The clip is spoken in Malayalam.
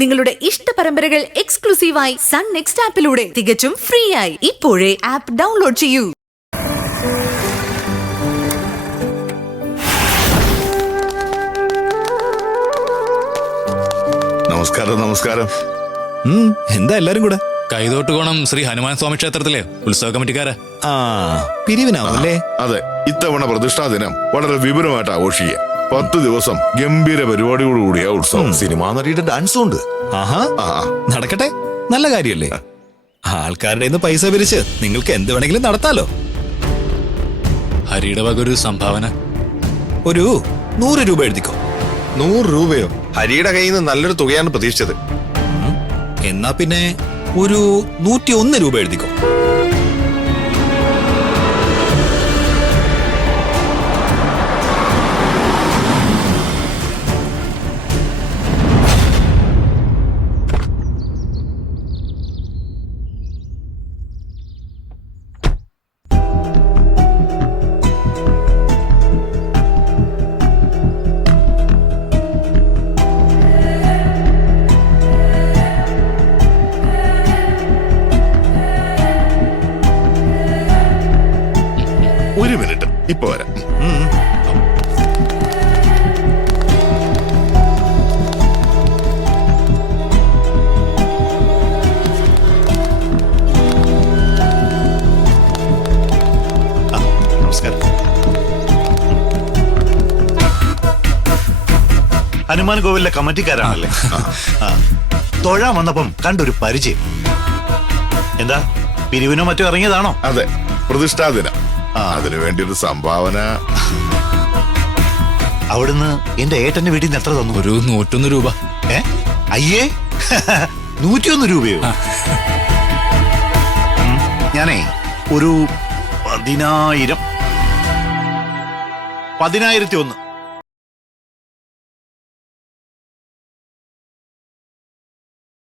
നിങ്ങളുടെ ഇഷ്ട പരമ്പരകൾ എക്സ്ക്ലൂസീവായി സൺ നെക്സ്റ്റ് ആപ്പിലൂടെ തികച്ചും ഫ്രീ ആയി ഇപ്പോഴേ ആപ്പ് ഡൗൺലോഡ് ചെയ്യൂ. നമസ്കാരം. നമസ്കാരം. എന്താ എല്ലാരും കൂടെ? കൈതോട്ടുകോണം ശ്രീ ഹനുമാൻ സ്വാമി ക്ഷേത്രത്തിലെ ഉത്സവ കമ്മിറ്റിക്കാരാ. പിരിവിനാവും അല്ലേ? അതെ, ഇത്തവണ പ്രതിഷ്ഠാ ദിനം വളരെ വിപുലമായിട്ട് ആഘോഷിക്കുക. 10 ദിവസം ഗംഭീര പരിപാടിയോടുകൂടിയ ഉത്സവം. സിനിമാ നടിയുടെ ഡാൻസും ഉണ്ട്. ആഹാ, നടക്കട്ടെ, നല്ല കാര്യല്ലേ. ആൾക്കാരുടെ കയ്യിന്ന് പൈസ പിരിച്ച് നിങ്ങൾക്ക് എന്ത് വേണമെങ്കിലും നടത്താലോ. ഹരിയുടെ വക ഒരു സംഭാവന ഒരു 100 രൂപ എഴുതിക്കോ. 100 രൂപയോ? ഹരിയുടെ കയ്യിൽ നിന്ന് നല്ലൊരു തുകയാണ് പ്രതീക്ഷിച്ചത്. എന്നാ പിന്നെ ഒരു 101 രൂപ എഴുതിക്കോ. ഒരു മിനിറ്റ്, ഇപ്പൊ വരാം. നമസ്കാരം. ഹനുമാൻ കോവിലിലെ കമ്മിറ്റിക്കാരാണല്ലേ? തൊഴാൻ വന്നപ്പം കണ്ടൊരു പരിചയം. എന്താ, പിരിവിനോ മറ്റോ ഇറങ്ങിയതാണോ? അതെ, പ്രതിഷ്ഠാ ദിനം. അതിനു വേണ്ടി ഒരു സംഭാവന. അവിടുന്ന് എന്റെ ഏട്ടന്റെ വീട്ടിൽ നിന്ന് എത്ര തന്നു? ഒരു 101 രൂപ. അയ്യേ, 101 രൂപയോ? ഞാനേ ഒരു 10,000. 10,001.